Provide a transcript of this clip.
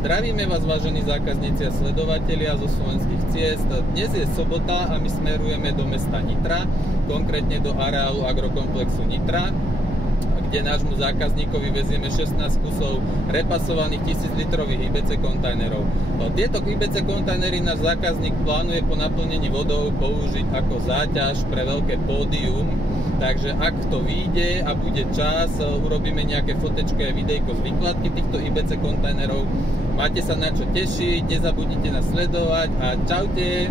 Zdravíme vás, vážení zákazníci a sledovatelia zo slovenských ciest. Dnes je sobota a my smerujeme do mesta Nitra, konkrétne do areálu agrokomplexu Nitra, kde nášmu zákazníkovi vezieme 16 kusov repasovaných 1000-litrových IBC kontajnerov. Tieto IBC kontajnery náš zákazník plánuje po naplnení vodou použiť ako záťaž pre veľké pódium, takže ak to vyjde a bude čas, urobíme nejaké fotečky a videjko z výkladky týchto IBC kontajnerov. Máte sa na čo tešiť, nezabudnite nás sledovať a čaute!